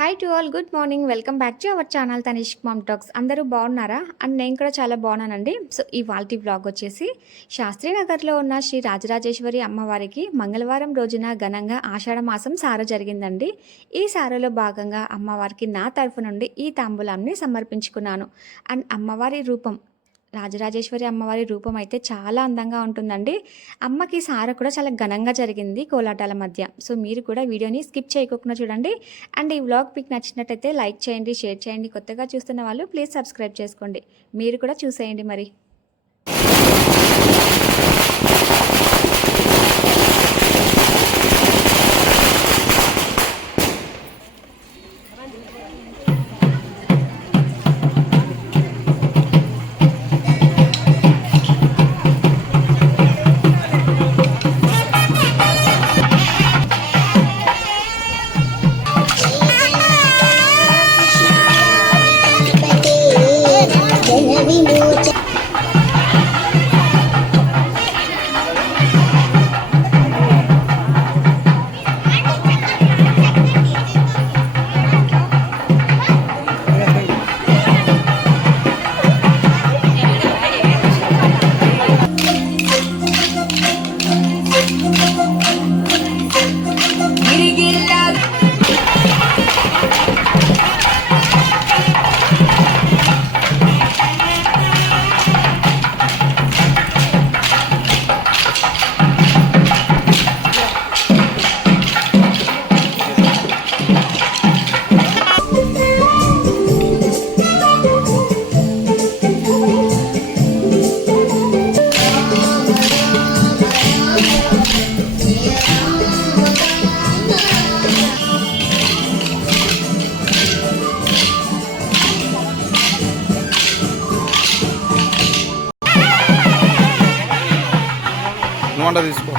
Hi to all, good morning. Welcome back to our channel Tanishq ma'am talks. అందరూ బాగున్నారా? And నేను కూడా చాలా బాగున్నానండి. సో ఇవాల్టి వ్లాగ్ వచ్చేసి శాస్త్రీనగర్లో ఉన్న శ్రీ రాజరాజేశ్వరి అమ్మవారికి మంగళవారం రోజున ఘనంగా ఆషాఢ మాసం సార జరిగిందండి. ఈ సారలో భాగంగా అమ్మవారికి నా తరఫు నుండి ఈ తాంబూలాన్ని సమర్పించుకున్నాను. అండ్ అమ్మవారి రూపం, రాజరాజేశ్వరి అమ్మవారి రూపం అయితే చాలా అందంగా ఉంటుందండి. అమ్మకి సార కూడా చాలా ఘనంగా జరిగింది కోలాటాల మధ్య. సో మీరు కూడా వీడియోని స్కిప్ చేయకుండా చూడండి. అండ్ ఈ వ్లాగ్ మీకు నచ్చినట్టయితే లైక్ చేయండి, షేర్ చేయండి. కొత్తగా చూస్తున్న వాళ్ళు ప్లీజ్ సబ్స్క్రైబ్ చేసుకోండి. మీరు కూడా చూసేయండి మరి. నువ్వు తీసుకో.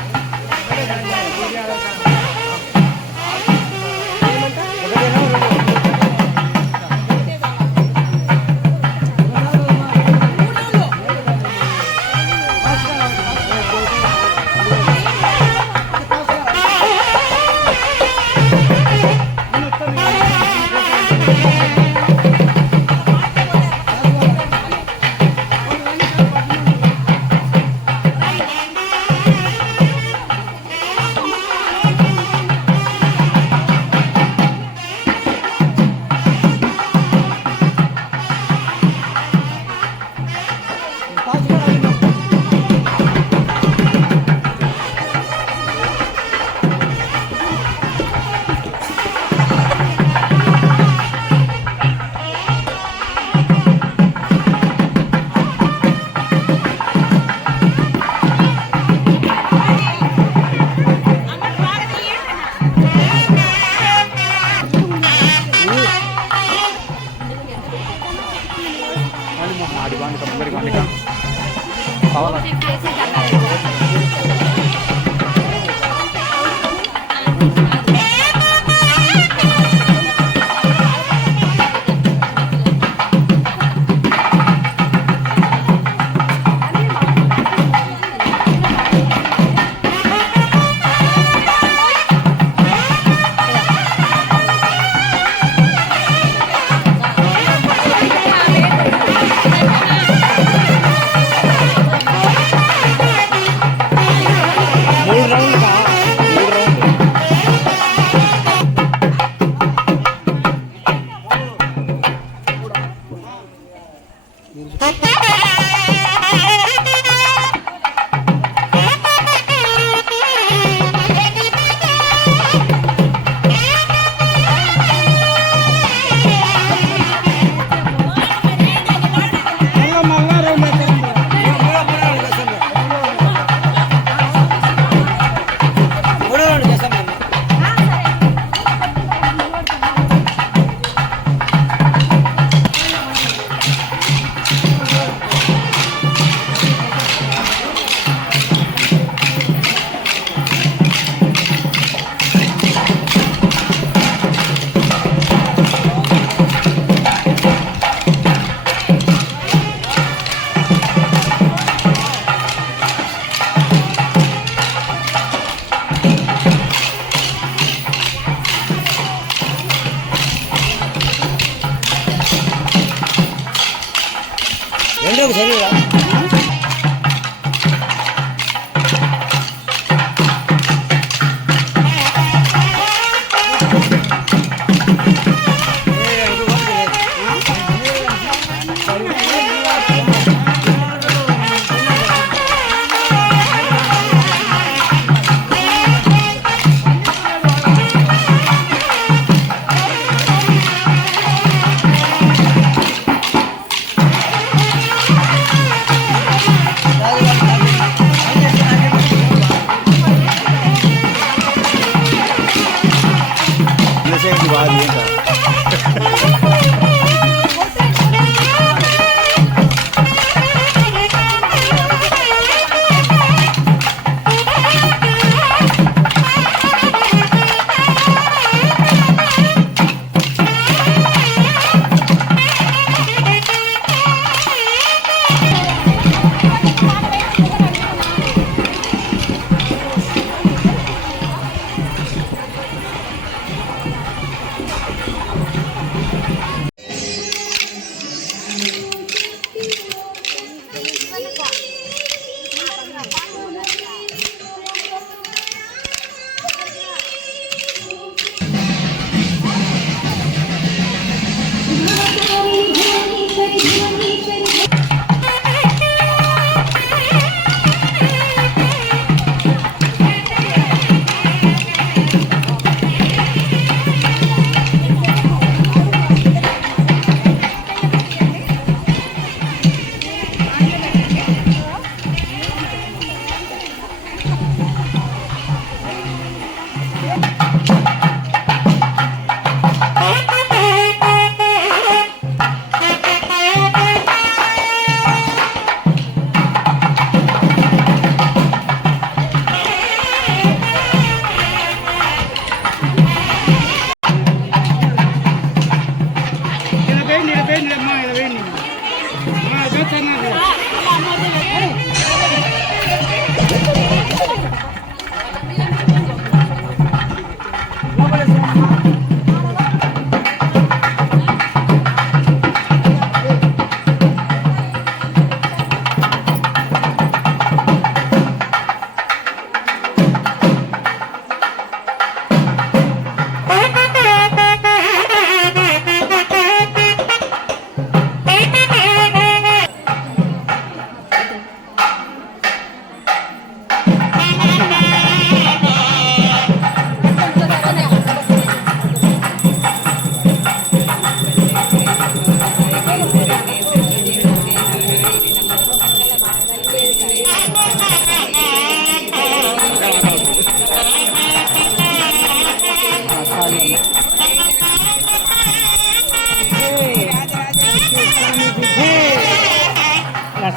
రెండోకి సరిగా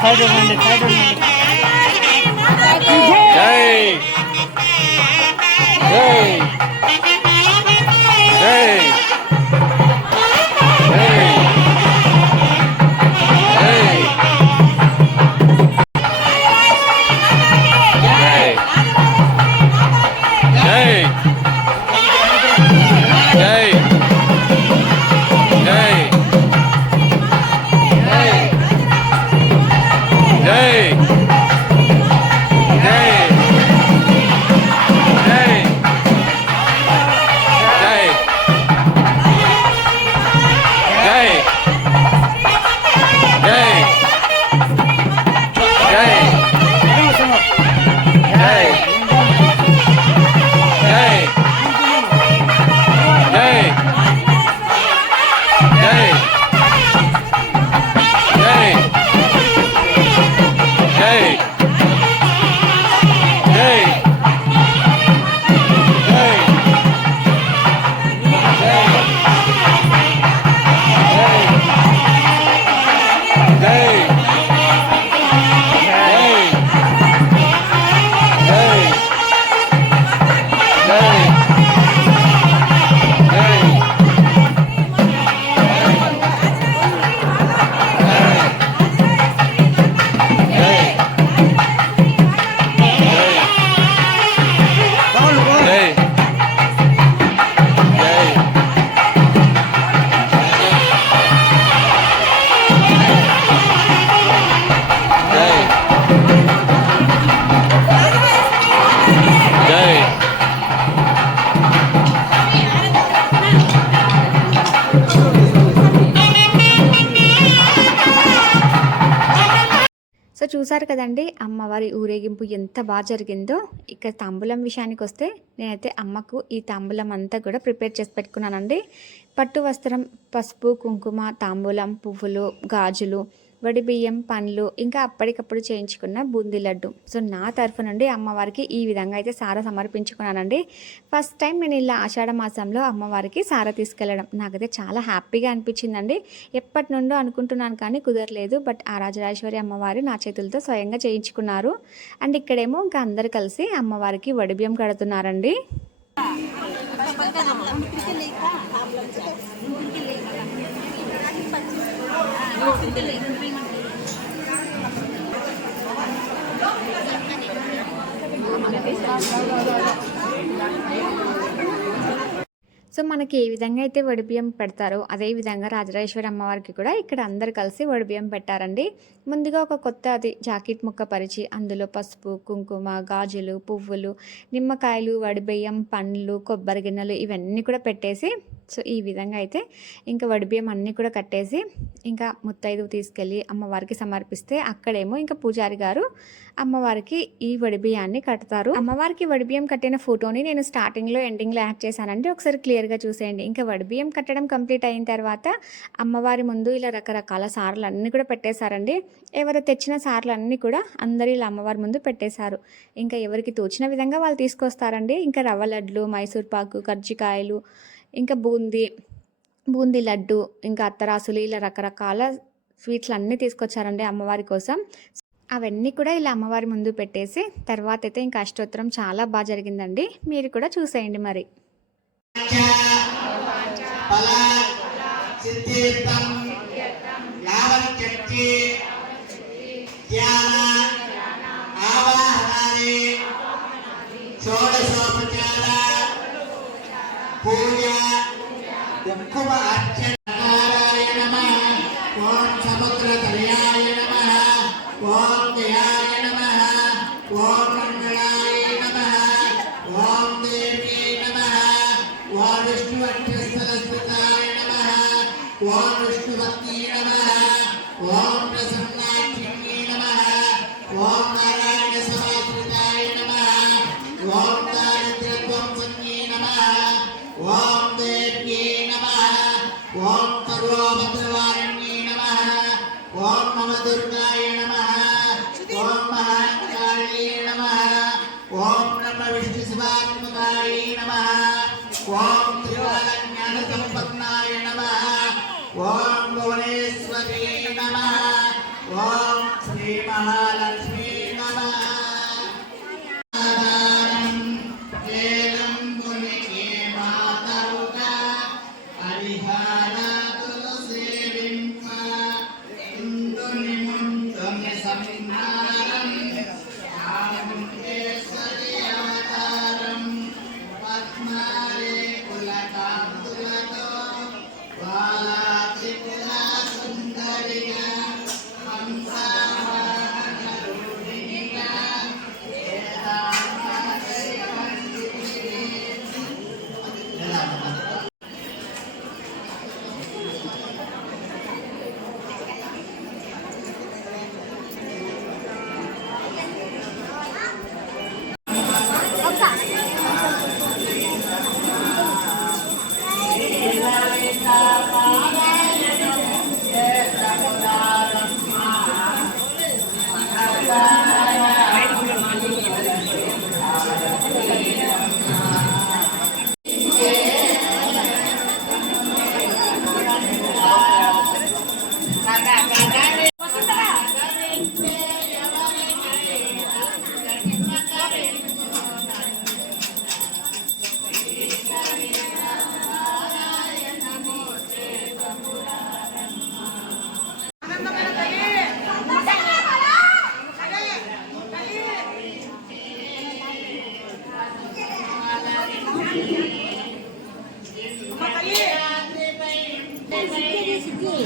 సైడ్ ఉండండి సైడ్ ఉండండి జై జై జై చూసారు కదండి అమ్మవారి ఊరేగింపు ఎంత బాగా జరిగిందో. ఇక తాంబూలం విషయానికి వస్తే నేనైతే అమ్మకు ఈ తాంబూలం అంతా కూడా ప్రిపేర్ చేసి పెట్టుకున్నానండి. పట్టు వస్త్రం, పసుపు, కుంకుమ, తాంబూలం, పువ్వులు, గాజులు, వడి బియ్యం, పండ్లు, ఇంకా అప్పటికప్పుడు చేయించుకున్న బూందీ లడ్డు. సో నా తరఫు నుండి అమ్మవారికి ఈ విధంగా అయితే సారా సమర్పించుకున్నానండి. ఫస్ట్ టైం నేను ఇలా ఆషాఢ మాసంలో అమ్మవారికి సారా తీసుకెళ్ళడం నాకైతే చాలా హ్యాపీగా అనిపించిందండి. ఎప్పటి నుండో అనుకుంటున్నాను కానీ కుదరలేదు. బట్ ఆ రాజరాజేశ్వరి అమ్మవారు నా చేతులతో స్వయంగా చేయించుకున్నారు. అండ్ ఇక్కడేమో ఇంకా అందరు కలిసి అమ్మవారికి వడి బియ్యం కడుతున్నారండి. సో మనకి ఏ విధంగా అయితే వడిబియ్యం పెడతారో అదే విధంగా రాజరాజేశ్వరి అమ్మవారికి కూడా ఇక్కడ అందరు కలిసి వడిబియ్యం పెట్టారండి. ముందుగా ఒక కొత్త జాకెట్ ముక్క పరిచి అందులో పసుపు, కుంకుమ, గాజులు, పువ్వులు, నిమ్మకాయలు, వడిబియ్యం, పండ్లు, కొబ్బరి గిన్నెలు ఇవన్నీ కూడా పెట్టేసి సో ఈ విధంగా అయితే ఇంకా వడిబియ్యం అన్నీ కూడా కట్టేసి ఇంకా ముత్తైదువు తీసుకెళ్ళి అమ్మవారికి సమర్పిస్తే అక్కడేమో ఇంకా పూజారి గారు అమ్మవారికి ఈ వడిబియ్యాన్ని కడతారు. అమ్మవారికి వడిబియ్యం కట్టిన ఫోటోని నేను స్టార్టింగ్లో ఎండింగ్లో యాడ్ చేశానండి, ఒకసారి క్లియర్గా చూసేయండి. ఇంకా వడిబియ్యం కట్టడం కంప్లీట్ అయిన తర్వాత అమ్మవారి ముందు ఇలా రకరకాల సార్లు అన్నీ కూడా పెట్టేశారండి. ఎవరు తెచ్చిన సార్లు అన్నీ కూడా అందరూ ఇలా అమ్మవారి ముందు పెట్టేశారు. ఇంకా ఎవరికి తోచిన విధంగా వాళ్ళు తీసుకొస్తారండి. ఇంకా రవ్వ లడ్లు, మైసూర్ పాకు, కర్జికాయలు, ఇంకా బూందీ లడ్డు, ఇంకా అత్తరాసులు, ఇలా రకరకాల స్వీట్లు అన్నీ తీసుకొచ్చారండి అమ్మవారి కోసం. అవన్నీ కూడా ఇలా అమ్మవారి ముందు పెట్టేసి తర్వాత అయితే ఇంకా అష్టోత్తరం చాలా బాగా జరిగిందండి. మీరు కూడా చూసేయండి మరి.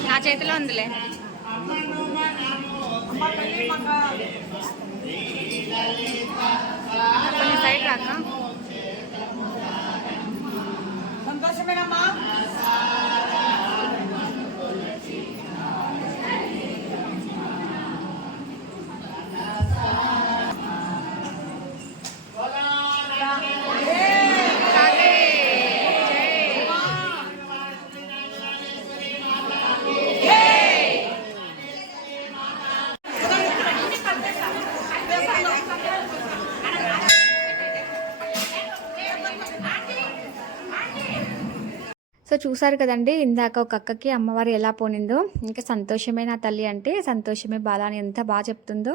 నా చేతిలో ఉందిలే. కొంచెం సైడ్ రాక. సంతోషమేనమ్మా. చూసారు కదండి ఇందాక ఒక అక్కకి అమ్మవారు ఎలా పోనిందో. ఇంకా సంతోషమే నా తల్లి అంటే సంతోషమే బాల అని ఎంత బాగా చెప్తుందో.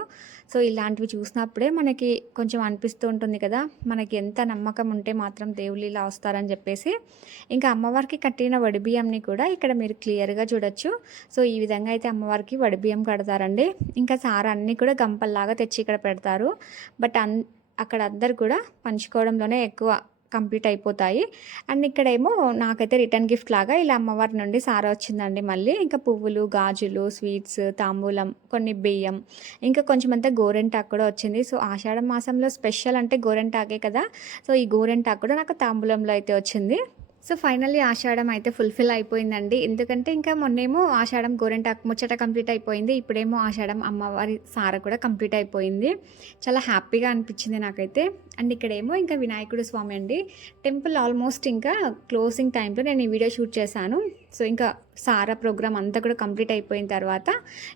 సో ఇలాంటివి చూసినప్పుడే మనకి కొంచెం అనిపిస్తూ ఉంటుంది కదా, మనకి ఎంత నమ్మకం ఉంటే మాత్రం దేవుళ్ళు ఇలా వస్తారని చెప్పేసి. ఇంకా అమ్మవారికి కట్టిన వడిబియ్యంని కూడా ఇక్కడ మీరు క్లియర్గా చూడొచ్చు. సో ఈ విధంగా అయితే అమ్మవారికి వడిబియ్యం కడతారండి. ఇంకా సార అన్నీ కూడా గంపల్లాగా తెచ్చి ఇక్కడ పెడతారు. బట్ అక్కడ అందరు కూడా పంచుకోవడంలోనే ఎక్కువ కంప్లీట్ అయిపోతాయి. అండ్ ఇక్కడేమో నాకైతే రిటర్న్ గిఫ్ట్ లాగా ఇలా అమ్మవారి నుండి సారా వచ్చిందండి. మళ్ళీ ఇంకా పువ్వులు, గాజులు, స్వీట్స్, తాంబూలం, కొన్ని బియ్యం, ఇంకా కొంచెం అంతా గోరెంటాకు కూడా వచ్చింది. సో ఆషాఢ మాసంలో స్పెషల్ అంటే గోరెంటాకే కదా. సో ఈ గోరెంటాకు కూడా నాకు తాంబూలంలో అయితే వచ్చింది. సో ఫైనల్లీ ఆషాఢం అయితే ఫుల్ఫిల్ అయిపోయిందండి. ఎందుకంటే ఇంకా మొన్నేమో ఆషాఢం గోరెంటాకు ముచ్చట కంప్లీట్ అయిపోయింది. ఇప్పుడేమో ఆషాఢం అమ్మవారి సార కూడా కంప్లీట్ అయిపోయింది. చాలా హ్యాపీగా అనిపించింది నాకైతే. అండ్ ఇక్కడేమో ఇంకా వినాయకుడు స్వామి అండి. టెంపుల్ ఆల్మోస్ట్ ఇంకా క్లోజింగ్ టైంలో నేను ఈ వీడియో షూట్ చేశాను. సో ఇంకా సారా ప్రోగ్రామ్ అంతా కూడా కంప్లీట్ అయిపోయిన తర్వాత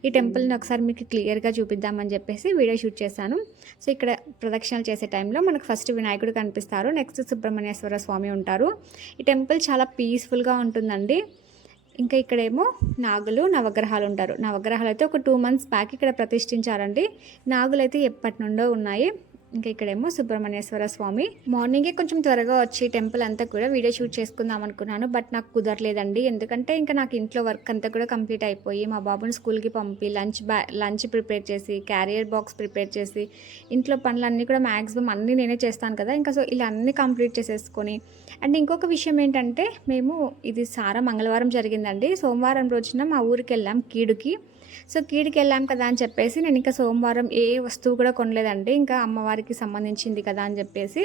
ఈ టెంపుల్ని ఒకసారి మీకు క్లియర్గా చూపిద్దామని చెప్పేసి వీడియో షూట్ చేశాను. సో ఇక్కడ ప్రదక్షిణలు చేసే టైంలో మనకు ఫస్ట్ వినాయకుడు కనిపిస్తారు, నెక్స్ట్ సుబ్రహ్మణ్యేశ్వర స్వామి ఉంటారు. ఈ టెంపుల్ చాలా పీస్ఫుల్గా ఉంటుందండి. ఇంకా ఇక్కడేమో నాగులు, నవగ్రహాలు ఉంటారు. నవగ్రహాలు అయితే ఒక 2 months బ్యాక్ ఇక్కడ ప్రతిష్ఠించారండి. నాగులు అయితే ఎప్పటి నుండో ఉన్నాయి. ఇంకా ఇక్కడేమో సుబ్రహ్మణ్యేశ్వర స్వామి. మార్నింగే కొంచెం త్వరగా వచ్చి టెంపుల్ అంతా కూడా వీడియో షూట్ చేసుకుందాం అనుకున్నాను. బట్ నాకు కుదరలేదండి. ఎందుకంటే ఇంకా నాకు ఇంట్లో వర్క్ అంతా కూడా కంప్లీట్ అయిపోయి మా బాబుని స్కూల్కి పంపి లంచ్ ప్రిపేర్ చేసి, క్యారియర్ బాక్స్ ప్రిపేర్ చేసి, ఇంట్లో పనులన్నీ కూడా మ్యాక్సిమం అన్నీ నేనే చేస్తాను కదా. ఇంకా సో ఇలా అన్నీ కంప్లీట్ చేసేసుకొని. అండ్ ఇంకొక విషయం ఏంటంటే మేము ఇది సారా మంగళవారం జరిగిందండి. సోమవారం రోజున మా ఊరికి వెళ్ళాం కీడుకి. సో కీడికి వెళ్ళాం కదా అని చెప్పేసి నేను ఇంకా సోమవారం ఏ వస్తువు కూడా కొనలేదండి. ఇంకా అమ్మవారికి సంబంధించింది కదా అని చెప్పేసి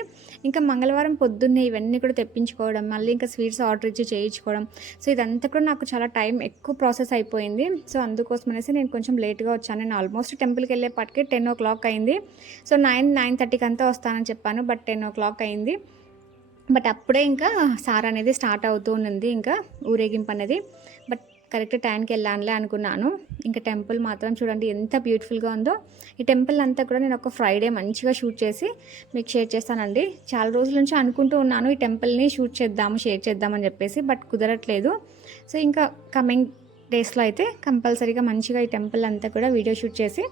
ఇంకా మంగళవారం పొద్దున్నే ఇవన్నీ కూడా తెప్పించుకోవడం, మళ్ళీ ఇంకా స్వీట్స్ ఆర్డర్ ఇచ్చి చేయించుకోవడం. సో ఇదంతా కూడా నాకు చాలా టైం ఎక్కువ ప్రాసెస్ అయిపోయింది. సో అందుకోసం అనేసి నేను కొంచెం లేట్గా వచ్చాను. నేను ఆల్మోస్ట్ టెంపుల్కి వెళ్ళేపటికి 10 o'clock అయింది. సో 9:30కి అంతా వస్తానని చెప్పాను, బట్ 10 o'clock అయింది. బట్ అప్పుడే ఇంకా సార్ అనేది స్టార్ట్ అవుతూ ఉంది, ఇంకా ఊరేగింపు అనేది. బట్ కరెక్ట్ టైంకి వెళ్ళానులే అనుకున్నాను. ఇంకా టెంపుల్ మాత్రం చూడండి ఎంత బ్యూటిఫుల్గా ఉందో. ఈ టెంపుల్ అంతా కూడా నేను ఒక ఫ్రైడే మంచిగా షూట్ చేసి మీకు షేర్ చేస్తానండి. చాలా రోజుల నుంచి అనుకుంటూ ఉన్నాను ఈ టెంపుల్ని షూట్ చేద్దాము, షేర్ చేద్దామని చెప్పేసి, బట్ కుదరట్లేదు. సో ఇంకా కమింగ్ డేస్లో అయితే కంపల్సరీగా మంచిగా ఈ టెంపుల్ అంతా కూడా వీడియో షూట్ చేసి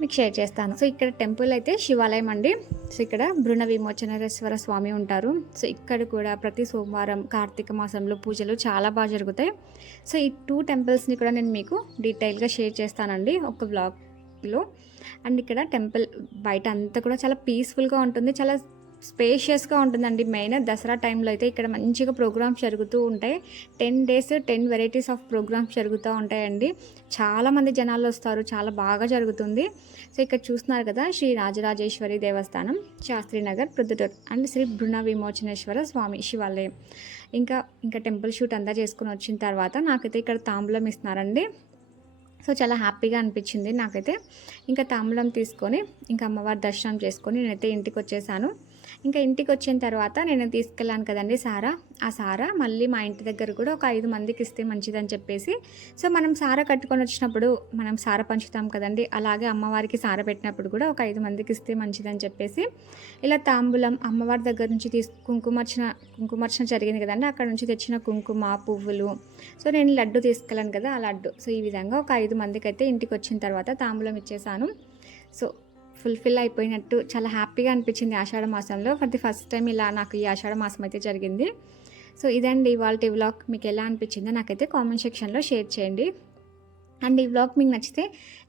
మీకు షేర్ చేస్తాను. సో ఇక్కడ టెంపుల్ అయితే శివాలయం అండి. సో ఇక్కడ బృణ విమోచనేశ్వర స్వామి ఉంటారు. సో ఇక్కడ కూడా ప్రతి సోమవారం కార్తీక మాసంలో పూజలు చాలా బాగా జరుగుతాయి. సో ఈ 2 temples కూడా నేను మీకు డీటెయిల్గా షేర్ చేస్తానండి ఒక వ్లాగ్లో. అండ్ ఇక్కడ టెంపుల్ బయట అంతా కూడా చాలా పీస్ఫుల్గా ఉంటుంది, చాలా స్పేషియస్గా ఉంటుందండి. మెయిన్ దసరా టైంలో అయితే ఇక్కడ మంచిగా ప్రోగ్రామ్స్ జరుగుతూ ఉంటాయి. 10 days 10 varieties ఆఫ్ ప్రోగ్రామ్స్ జరుగుతూ ఉంటాయండి. చాలామంది జనాలు వస్తారు, చాలా బాగా జరుగుతుంది. సో ఇక్కడ చూస్తున్నారు కదా శ్రీ రాజరాజేశ్వరి దేవస్థానం, శాస్త్రీనగర్, ప్రొద్దుటూరు అండ్ శ్రీ బృణ విమోచనేశ్వర స్వామి శివాలయం. ఇంకా టెంపుల్ షూట్ అంతా చేసుకుని వచ్చిన తర్వాత నాకైతే ఇక్కడ తాంబూలం ఇస్తున్నారండి. సో చాలా హ్యాపీగా అనిపించింది నాకైతే. ఇంకా తాంబూలం తీసుకొని ఇంకా అమ్మవారి దర్శనం చేసుకొని నేనైతే ఇంటికి వచ్చేసాను. ఇంకా ఇంటికి వచ్చిన తర్వాత నేను తీసుకెళ్ళాను కదండి సారా. ఆ సారా మళ్ళీ మా ఇంటి దగ్గర కూడా ఒక 5 మందికి ఇస్తే మంచిదని చెప్పేసి, సో మనం సారా కట్టుకొని వచ్చినప్పుడు మనం సారా పంచుతాం కదండి, అలాగే అమ్మవారికి సారా పెట్టినప్పుడు కూడా ఒక 5 మందికి ఇస్తే మంచిదని చెప్పేసి ఇలా తాంబూలం అమ్మవారి దగ్గర నుంచి కుంకుమార్చన జరిగింది కదండి, అక్కడ నుంచి తెచ్చిన కుంకుమ, పువ్వులు. సో నేను లడ్డు తీసుకెళ్ళాను కదా, ఆ లడ్డు. సో ఈ విధంగా ఒక 5 మందికి అయితే ఇంటికి వచ్చిన తర్వాత తాంబూలం ఇచ్చేసాను. సో ఫుల్ఫిల్ అయిపోయినట్టు చాలా హ్యాపీగా అనిపించింది ఆషాఢ మాసంలో. ఫర్ ది ఫస్ట్ టైం ఇలా నాకు ఈ ఆషాఢ మాసం అయితే జరిగింది. సో ఇదండి ఇవాల్టి వ్లాగ్. మీకు ఎలా అనిపించిందో నాకైతే కామెంట్ సెక్షన్లో షేర్ చేయండి. అండ్ ఈ వ్లాగ్ మీకు నచ్చితే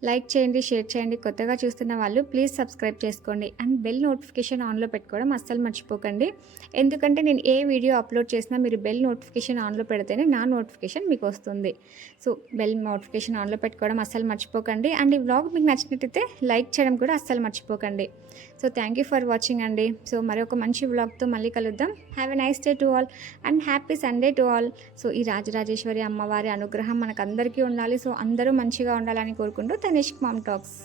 లైక్ చేయండి, షేర్ చేయండి. కొత్తగా చూస్తున్న వాళ్ళు ప్లీజ్ సబ్స్క్రైబ్ చేసుకోండి. అండ్ బెల్ నోటిఫికేషన్ ఆన్లో పెట్టుకోవడం అస్సలు మర్చిపోకండి. ఎందుకంటే నేను ఏ వీడియో అప్లోడ్ చేసినా మీరు బెల్ నోటిఫికేషన్ ఆన్లో పెడితేనే నా నోటిఫికేషన్ మీకు వస్తుంది. సో బెల్ నోటిఫికేషన్ ఆన్లో పెట్టుకోవడం అస్సలు మర్చిపోకండి. అండ్ ఈ వ్లాగ్ మీకు నచ్చినట్టయితే లైక్ చేయడం కూడా అస్సలు మర్చిపోకండి. So thank you for watching అండి. సో మరొక మంచి వ్లాగ్తో మళ్ళీ కలుద్దాం. Have a nice day to all and happy Sunday to all. So ఈ రాజరాజేశ్వరి అమ్మవారి అనుగ్రహం మనకు అందరికీ ఉండాలి. సో అందరూ మంచిగా ఉండాలని కోరుకుంటూ తనిష్క్ మామ్ టాక్స్.